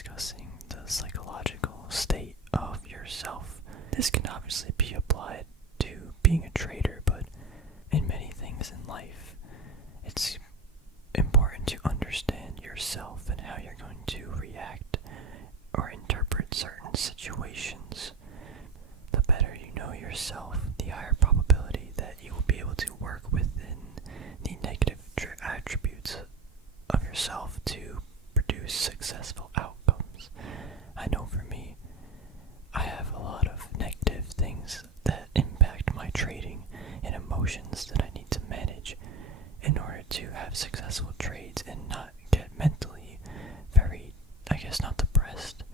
discussing the psychological state of yourself. This can obviously be applied to being a trader, but in many things in life, it's important to understand yourself and how you're going to react or interpret certain situations. The better you know yourself, the higher probability that you will be able to work within the negative attributes of yourself to produce successful outcomes. I know for me, I have a lot of negative things that impact my trading and emotions that I need to manage in order to have successful trades and not get mentally very, not depressed,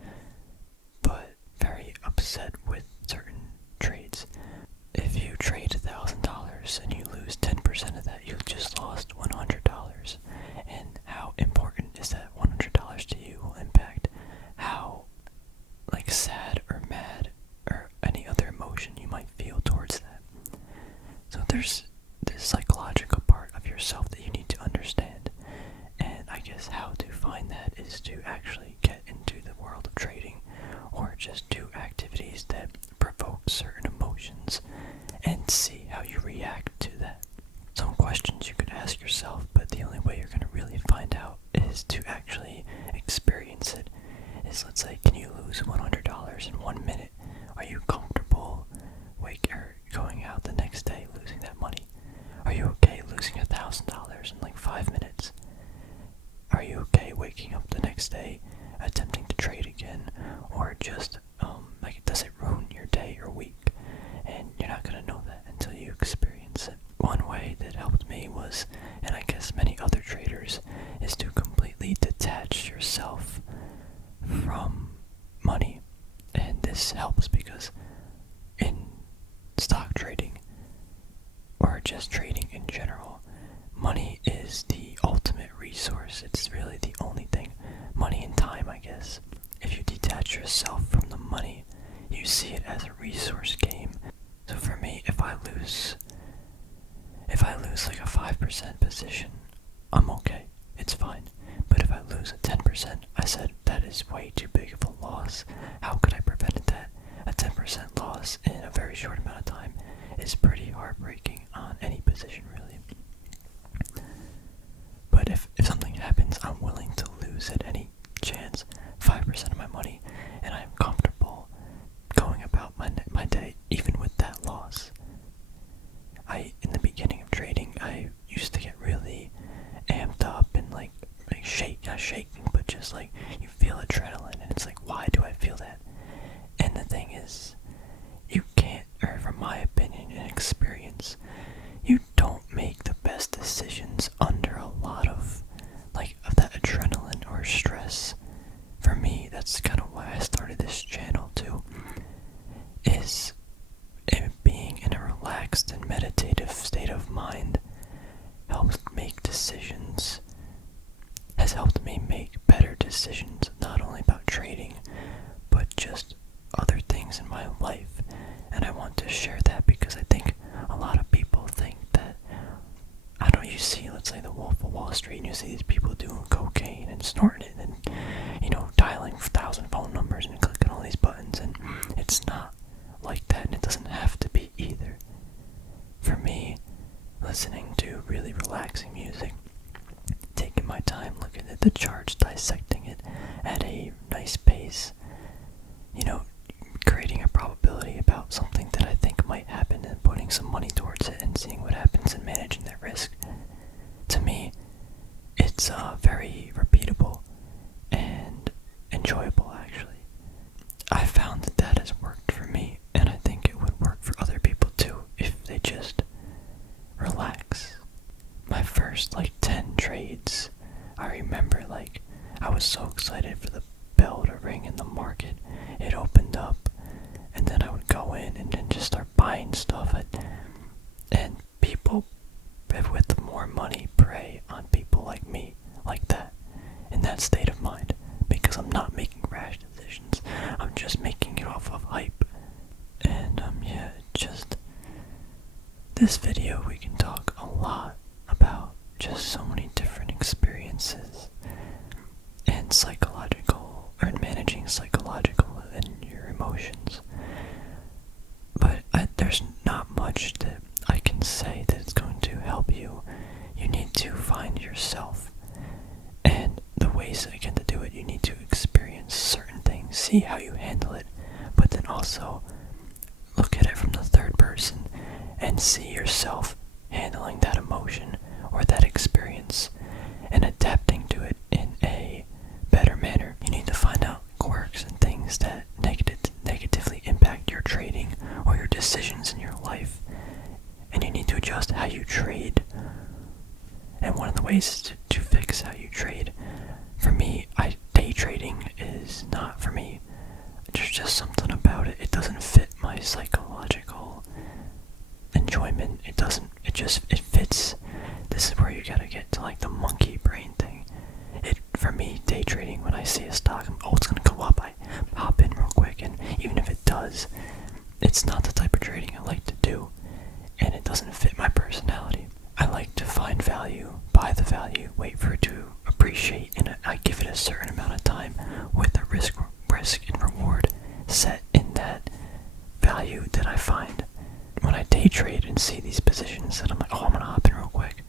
but very upset with certain trades. If you trade $1,000 and you lose 10% of that, you just lost $100. And how important is that $100 to you will impact how sad or mad or any other emotion you might feel towards that. So there's this psychological part of yourself that you need to understand. And I guess how to find that is to actually get into the world of trading, or just do activities that provoke certain emotions and see how you react to that. Some questions you could ask yourself, but the only way you're going to really find out is to actually experience it. Is, let's say, can you lose $100 in 1 minute? Are you comfortable going out the next day losing that money? Are you okay losing $1,000 in 5 minutes? Are you okay waking up the next day attempting to trade again, or just does it ruin your day or week? And you're not gonna know that until you experience it. One way that helped me was, and I guess many other traders, is to completely detach yourself from money. And this helps because in stock trading, or just trading in general, money is the ultimate resource. It's really the only thing. Money and time, I guess. If you detach yourself from the money, you see it as a resource game. So for me, if I lose like a 5% position, I'm okay. It's fine. But if I lose a 10%, I said that is way too big of a loss. How could I prevent that? A 10% loss in a very short amount of time is pretty heartbreaking on any position, really. But if something happens, I'm willing to lose at any chance 5% of my money, and I'm comfortable going about my day even with that loss. In the beginning of trading, I used to get really amped up and not shaking, but just you feel adrenaline, and it's why do I feel that? And the thing is, you can't, or from my opinion and experience, you don't make the best decisions under a lot of that adrenaline or stress. For me, that's kind of why I started this channel too, is being in a relaxed and meditative state of mind helps make decisions, has helped me make better decisions, not only about trading, but just other things in my life. And I want to share that because I think a lot of people think that, you see, let's say, The Wolf of Wall Street, and you see these people doing cocaine and snorting it and, dialing 1,000 phone numbers and clicking all these buttons, and it's not like that, and it doesn't have to be either. For me, listening to really relaxing music, taking my time looking at the charts, dissecting it at a nice pace, creating a probability about something that I think might happen and putting some money towards it and seeing what happens and managing that risk. To me, it's very repeatable and enjoyable, actually. I found that has worked for me, and I think it would work for other people too if they just relax. My first 10 trades, I remember I was so excited for the bell to ring in the market. It opened up, and then I would go in and then just start buying stuff. And people with more money prey on people like me, like that, in that state of mind, because I'm not making rash decisions. I'm just making it off of hype. And this video we can talk a lot about just so many different experiences and psychological, or being psychological and your emotions. But there's not much that I can say that it's going to help you. You need to find yourself. And the ways, again, to do it, you need to experience certain things, see how you handle it, but then also look at it from the third person and see yourself handling that emotion or that experience and adapting to it in a better manner. You need to find out quirks and things that negatively impact your trading or your decisions in your life, and you need to adjust how you trade. And one of the ways to fix how you trade, for me, day trading is not for me. There's just something about it. It doesn't fit my psychological enjoyment. It fits. This is where you gotta get to like the monkey brain thing. For me, day trading, when I see a stock, it's gonna go up, I hop in real quick, and even if it does, it's not the type of trading I like to do, and it doesn't fit my personality. I like to find value, buy the value, wait for it to appreciate, and I give it a certain amount of time with a risk and reward set in that value that I find. When I day trade and see these positions, that I'm like, I'm gonna hop in real quick.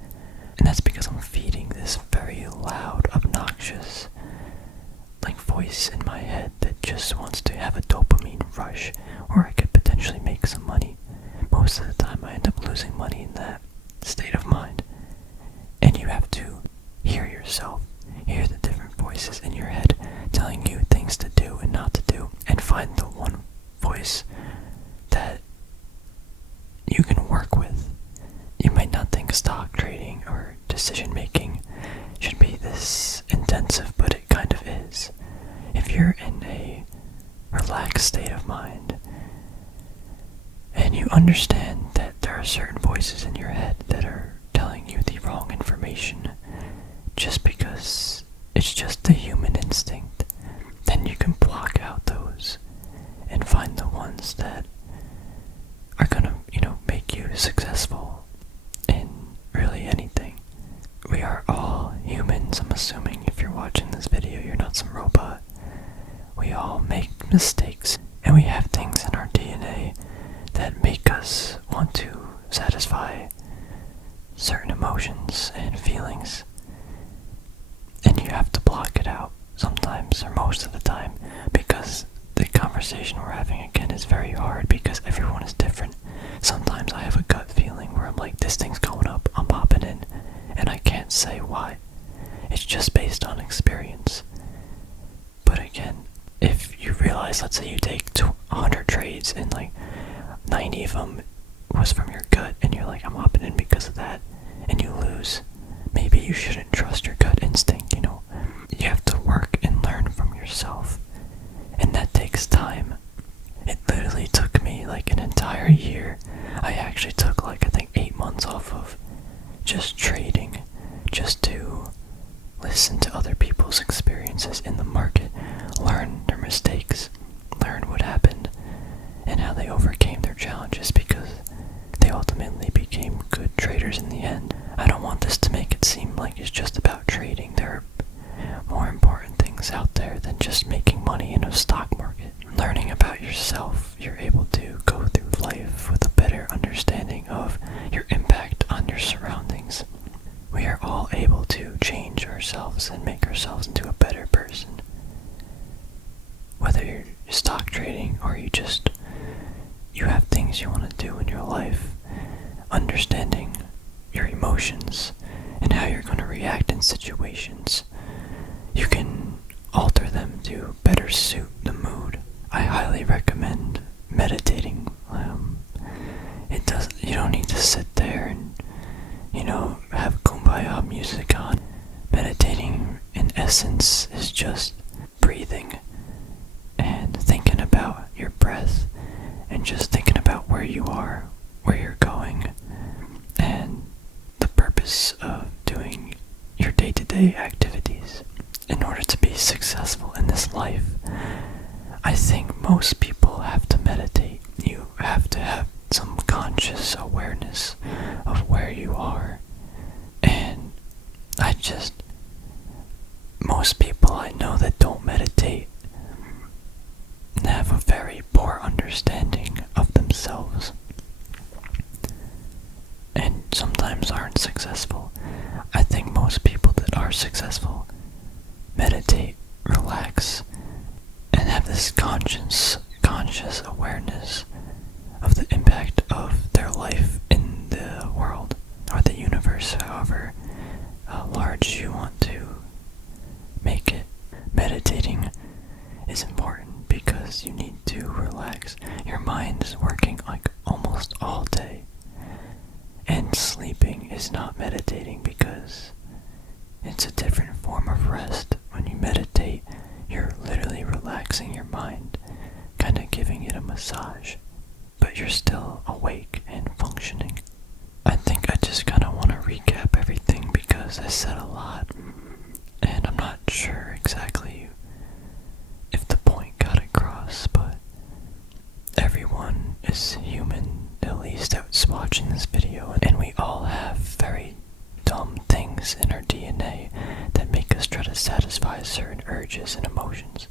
And that's because I'm feeding this very loud, obnoxious, voice in my head that just wants to have a dopamine rush where I could potentially make some money. Most of the time I end up losing money in that state of mind. And you have to hear yourself, hear the different voices in your head telling you things to do and not to do, and find the one voice that you can work with. You might not think stock trading or decision making should be this intensive, but it kind of is. If you're in a relaxed state of mind and you understand that there are certain voices in your head that are telling you the wrong information just because it's just the human instinct, then you can block out those and find the ones that are gonna, make you successful in really anything. We are all humans, I'm assuming. If you're watching this video, you're not some robot. We all make mistakes, and we have things in our DNA that make us want to satisfy certain emotions and feelings. And you have to block it out sometimes, or most of the time, because the conversation we're having again is very hard because everyone is different. Sometimes I have a gut feeling where I'm like, this thing's going up, I'm popping in, and I can't say why. It's just based on experience. But again, if you realize, let's say you take 100 trades and 90 of them was from your gut, and you're like, I'm hopping in because of that, and you lose, maybe you shouldn't trust your gut instinct. You have to work and learn from yourself, and that takes time. It literally took me an entire year. I actually took I think 8 months off of just trading, just to listen to other people's experiences in the market, learn their mistakes, learn what happened, and how they overcame their challenges, because they ultimately became good traders in the end. I don't want this to make it seem like it's just about trading. There are more important things out there than just making money in a stock market. Learning about yourself, you're able to go through life with a better understanding of your impact on your surroundings. We are all able to change ourselves and make ourselves into a better person. Whether you're stock trading or you have things you want to do in your life, understanding your emotions and how you're going to react in situations, you can alter them to better suit the mood. I highly recommend meditating. You don't need to sit there and have kumbaya music on. Meditating, in essence, is just breathing and thinking about your breath and just thinking about where you are, where you're going, and the purpose of doing your day-to-day activities. In order to be successful in this life, I think most people have to meditate. You have to have some conscious awareness of where you are. And most people I know that don't meditate, understanding of themselves, and sometimes aren't successful. I think most people that are successful meditate, relax, and have this conscious awareness of the impact of their life in the world or the universe, however large you want to make it. Meditating is important because you need to relax. Your mind is working like almost all day, and sleeping is not meditating because it's a different form of rest. When you meditate, you're literally relaxing your mind, kind of giving it a massage, but you're still awake and functioning. I think I just kind of want to recap everything because I said a lot, and I'm not sure exactly if the point got across, but everyone is human, at least that's watching this video, and we all have very dumb things in our DNA that make us try to satisfy certain urges and emotions.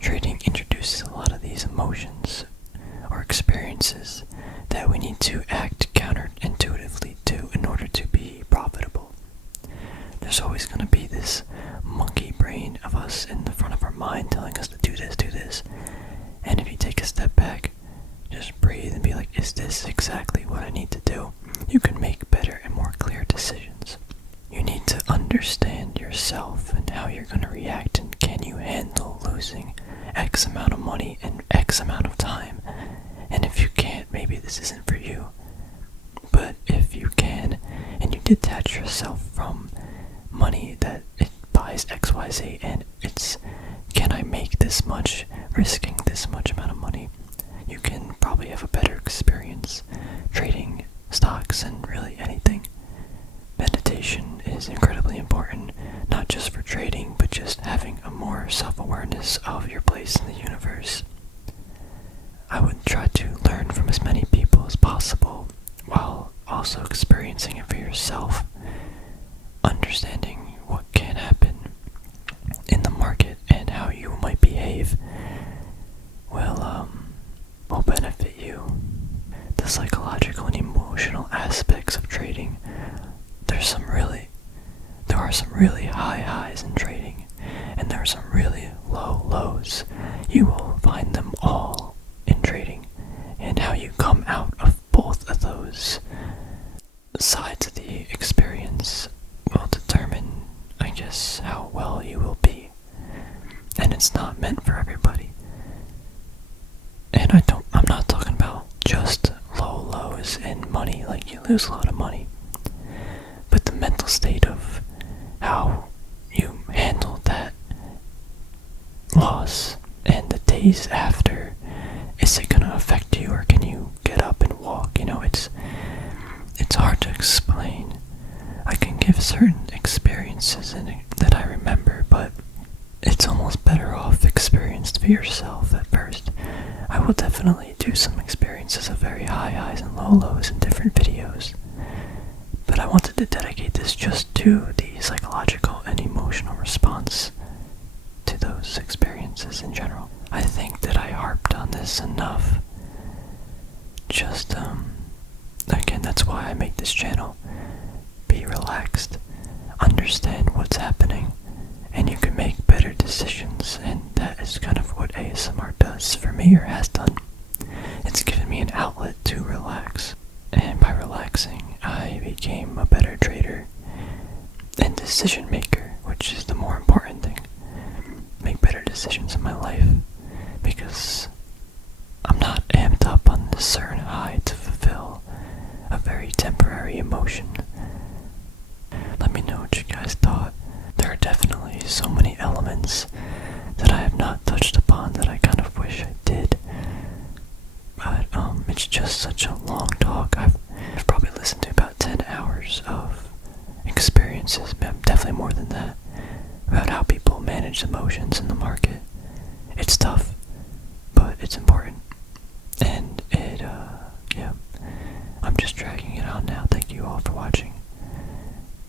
Trading introduces a lot of these emotions or experiences that we need to act counterintuitively to in order to be profitable. There's always going to be this monkey brain of us in the front of our mind telling us to do this, and if you take a step back, just breathe and be like, is this exactly what I need to do? You can make better and more clear decisions. You need to understand yourself and how you're going to react, and can you handle losing X amount of money in X amount of time? And if you can't, maybe this isn't for you. But if you can, and you detach yourself from money that it buys XYZ, and it's, can I make this much risking this much amount of money? You can probably have a better experience trading stocks and really anything. Meditation is incredibly important, not just for trading, but just having a more self-awareness of your place in the universe. I would try to learn from as many people as possible while also experiencing it for yourself, understanding what can happen in the market and how you might behave will benefit you. The psychological and emotional aspects of trading, there are some really high highs in trading, and there are some really low lows. You will find them all in trading, and how you come out of both of those sides of the experience will determine, I guess, how well you will be. And it's not meant for everybody. And I'm not talking about just low lows in money, like you lose a lot of money, but the mental state of how you handle that loss and the days after. Is it gonna affect you, or can you get up and walk? You know, it's hard to explain. I can give certain experiences that I remember, but it's almost better off experienced for yourself at first. I will definitely do some experiences of very high highs and low lows in different videos, but I wanted to dedicate this just to the psychological and emotional response to those experiences in general. I think that I harped on this enough. Just, again, that's why I make this channel. Be relaxed, understand what's happening, and you can make better decisions, and that is kind of what ASMR does for me, or has done. It's given me an outlet to relax, and by relaxing, I became a better trader and decision maker, which is the more important thing. Make better decisions in my life, because I'm not amped up on this certain high to fulfill a very temporary emotion. Let me know what you guys thought. There are definitely so many elements that I have not touched upon that I kind of wish I did. But it's just such a long talk. I've probably listened to about 10 hours of experiences, definitely more than that, about how people manage emotions in the market. It's tough, but it's important. And I'm just dragging it on now. Thank you all for watching.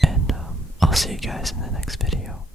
And I'll see you guys in the next video.